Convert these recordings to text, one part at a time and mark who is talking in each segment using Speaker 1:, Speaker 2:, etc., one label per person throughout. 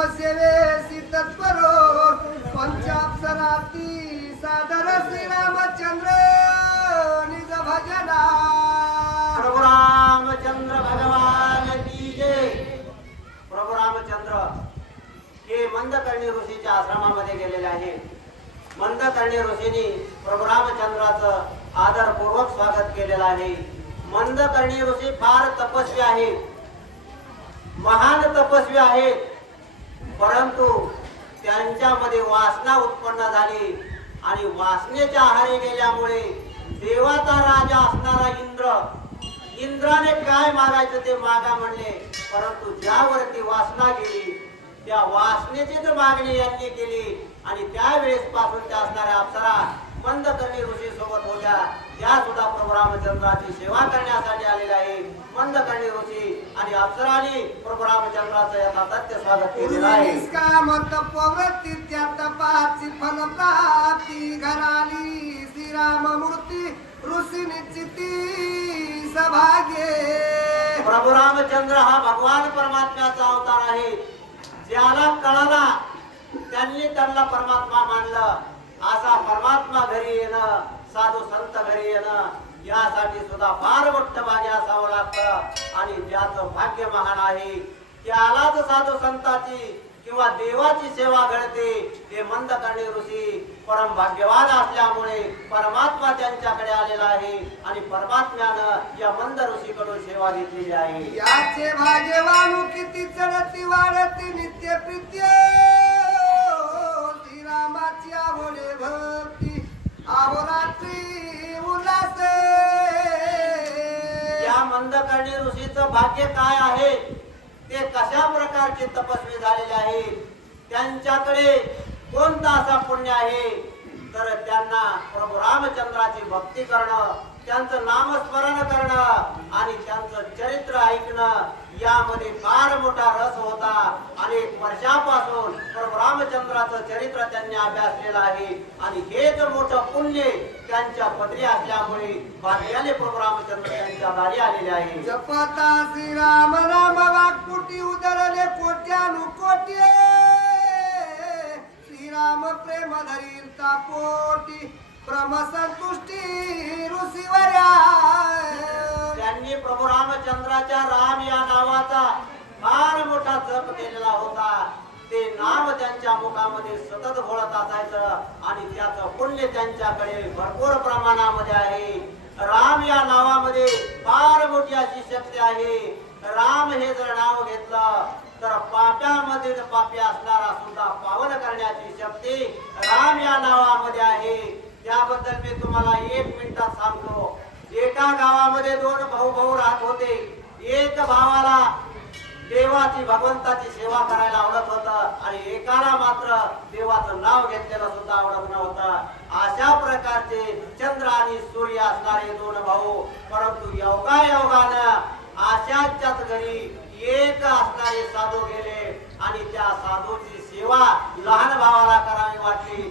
Speaker 1: रामसेवेसी तत्परो पंचाप्सराती सादर श्रीरामचंद्र निज भजना।
Speaker 2: प्रभु रामचंद्र भगवान की जय। प्रभू रामचंद्र हे मंदकर्णी ऋषीच्या आश्रमामध्ये गेलेले आहे मंदकर्णी ऋषींनी प्रभू रामचंद्राचं आदरपूर्वक स्वागत केलेलं आहे. मंदकर्णी ऋषी फार तपस्वी आहे महान तपस्वी आहेत. परंतु त्यांच्यामध्ये वासना उत्पन्न झाली आणि वासनेच्या आहारी गेल्यामुळे देवाचा राजा असणारा इंद्र इंद्राने काय मागायचं ते मागा म्हणले. परंतु ज्यावरती वासना गेली त्या वासनेचीच मागणी यांनी केली आणि त्यावेळेस पासून त्या असणाऱ्या अप्सरा मंदकर्णी ऋषी सोबत होत्या. त्या सुद्धा प्रभू रामचंद्राची सेवा करण्यासाठी आलेल्या आहे. मंदकर्णी ऋषी आणि अप्सराने प्रभू रामचंद्राचं यथातथ्य स्वागत केलेलं आहे
Speaker 1: निष्काम तपवृत्ती त्या तपाची फलप्राप्ती घराली श्रीराम मूर्ती ऋषी निश्चिती सभागे
Speaker 2: प्रभू रामचंद्र हा भगवान परमात्म्याचा अवतार आहे. ज्याला कळाला त्यांनी त्यांना परमात्मा मानलं. असा परमात्मा घरी येणं साधू संत घरी येणं यासाठी सुद्धा फार मोठं भाग्य असावं लागतं. आणि ज्याचं भाग्य महान आहे. त्यालाच साधू संताची किंवा देवाची सेवा घडते ते मंदकर्णी ऋषी परम भाग्यवान असल्यामुळे परमात्मा त्यांच्याकडे आलेला आहे आणि परमात्म्यानं या मंद ऋषीकडून सेवा घेतलेली आहे.
Speaker 1: याचे भाग्यवान किती चढती वाढती नित्य प्रित्य. रामाची आवडे भक्ती.
Speaker 2: मंदकर्णी ऋषीचं भाग्य काय आहे? ते कशा प्रकारचे तपस्वी झालेले आहे त्यांच्याकडे कोणता असा पुण्य आहे? तर त्यांना प्रभू रामचंद्राची भक्ती करणं त्यांचं नामस्मरण करणं आणि त्यांचं चरित्र ऐकणं यामध्ये फार मोठा रस होता. अनेक वर्षापासून रामचंद्राचं चरित्र त्यांनी अभ्यासलेलं आहे. आणि हेच मोठं पुण्य त्यांच्या पदरी असल्यामुळे भाग्याने प्रभू रामचंद्र त्यांच्या दारी आलेले आहे.
Speaker 1: जपता श्रीराम राम वाक्पुटी उदरले कोट्यानु कोटी. श्रीराम प्रेम धरील पोटी प्रम संतुष्टी ऋषीवर्या
Speaker 2: त्यांनी प्रभू रामचंद्राच्या राम या नावाचा फार मोठा जप केलेला होता. ते नाम त्यांच्या मुखामध्ये सतत घोळत असायचं आणि त्याचं पुण्य त्यांच्याकडे भरपूर प्रमाणामध्ये आहे. राम या नावामध्ये फार मोठी अशी शक्ती आहे. राम हे जर नाव घेतलं तर पाप्यामध्ये पापी असणारा सुद्धा पावन करण्याची शक्ती राम या नावामध्ये आहे. त्याबद्दल मी तुम्हाला एक मिनिटात सांगतो. एका गावामध्ये दोन भाऊ भाऊ राहत होते. एक भावाला देवाची भगवंताची सेवा करायला आवडत होत. आणि एकाला मात्र देवाचं नाव घेतलेलं सुद्धा आवडत नव्हतं. अशा प्रकारचे चंद्र आणि सूर्य असणारे दोन भाऊ परंतु योगा योगानं आशाच्याच घरी एक असणारे साधू गेले. आणि त्या साधूची सेवा लहान भावाला करावी वाटली.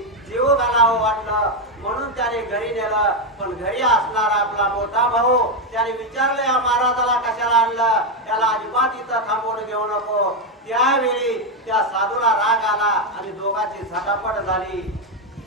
Speaker 2: घालावं वाटलं. म्हणून त्याने घरी नेलं. पण घरी असणारा आपला मोठा भाऊ त्याने विचारलं या महाराजाला कशाला आणलं? त्याला अजिबात इथं थांबवून घेऊ नको. त्यावेळी त्या साधूला राग आला आणि दोघांची झटापट झाली.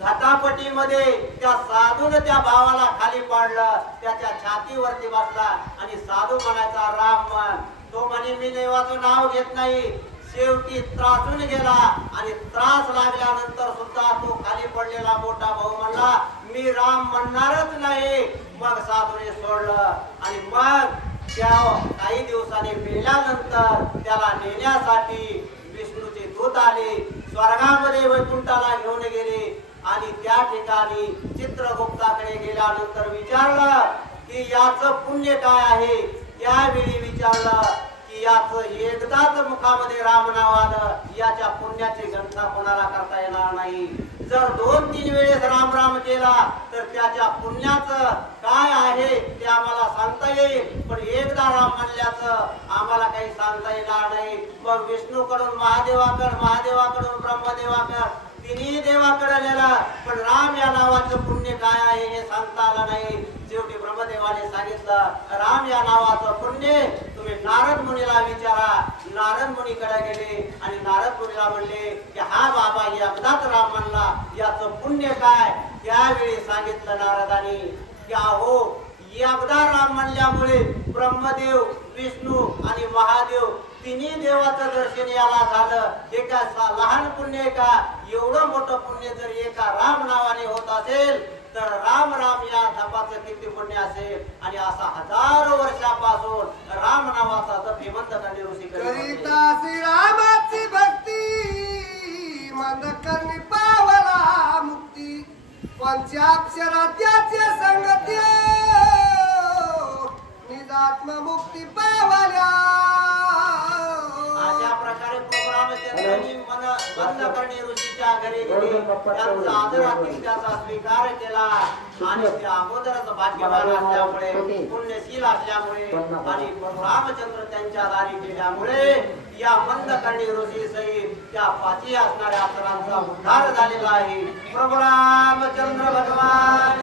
Speaker 2: झटापटीमध्ये त्या साधून त्या भावाला खाली पाडलं त्याच्या छातीवरती बसला आणि साधू म्हणायचा राम म्हण. तो म्हणे मी देवाचं नाव घेत नाही. शेवटी त्रासून गेला आणि त्रास लागल्यानंतर सुद्धा तो खाली पडलेला मोठा भाऊ म्हणला मी राम म्हणणारच नाही. मग साधूने सोडलं आणि मग त्या काही दिवसाने मेल्यानंतर त्याला नेण्यासाठी विष्णूचे दूत आले स्वर्गामध्ये वैकुंठाला घेऊन गेले आणि त्या ठिकाणी चित्रगुप्ताकडे गेल्यानंतर विचारलं की याचं पुण्य काय आहे? त्यावेळी विचारलं याच एकदाच मुखामध्ये राम नाव आलं याच्या पुण्याची घंटा कोणाला करता येणार नाही? जर दोन तीन वेळेस राम राम केला तर त्याच्या पुण्याचं काय आहे ते आम्हाला सांगता येईल. पण एकदा राम म्हणल्याचं आम्हाला काही सांगता येणार नाही. मग विष्णूकडून महादेवाकड महादेवाकडून ब्रह्मदेवाकड तिन्ही देवाकडे नेला पण राम या नावाचं पुण्य काय आहे हे सांगता आलं नाही. शेवटी ब्रह्मदेवाने सांगितलं राम या नावाचं पुण्य तुम्ही नारद मुनीला विचारा. नारद मुनीकडे गेले आणि नारद मुनीला म्हणले की हा बाबा एकदाच राम म्हणला याचं पुण्य काय? त्यावेळी सांगितलं नारदानी की अहो एकदा राम म्हणल्यामुळे ब्रह्मदेव विष्णू आणि महादेव तिन्ही देवाचं दर्शन याला झालं. हे काय लहान पुण्य का? एवढं मोठं पुण्य जर एका राम नावाने होत असेल तर राम राम या जपाचं किती पुण्य असेल आणि असा हजारो वर्षापासून राम नावाचा जप हेमंत कांडे ऋषी करीत होते.
Speaker 1: करिता श्रीरामाची भक्ती मंद करणी पावला मुक्ती पंचाक्षरा त्याचे संगती निजात्म मुक्ती पावल्या
Speaker 2: अशा प्रकारे रामचंद्रांनी ऋषीच्या घरी गेले. त्यांचा त्याचा स्वीकार केला. आणि ते अगोदरच भाग्यवान असल्यामुळे पुण्यशील असल्यामुळे आणि रामचंद्र त्यांच्या दारी गेल्यामुळे या मंद करणी ऋषी सहित त्या पाची असणाऱ्या उद्धार झालेला आहे. प्रभू रामचंद्र भगवान.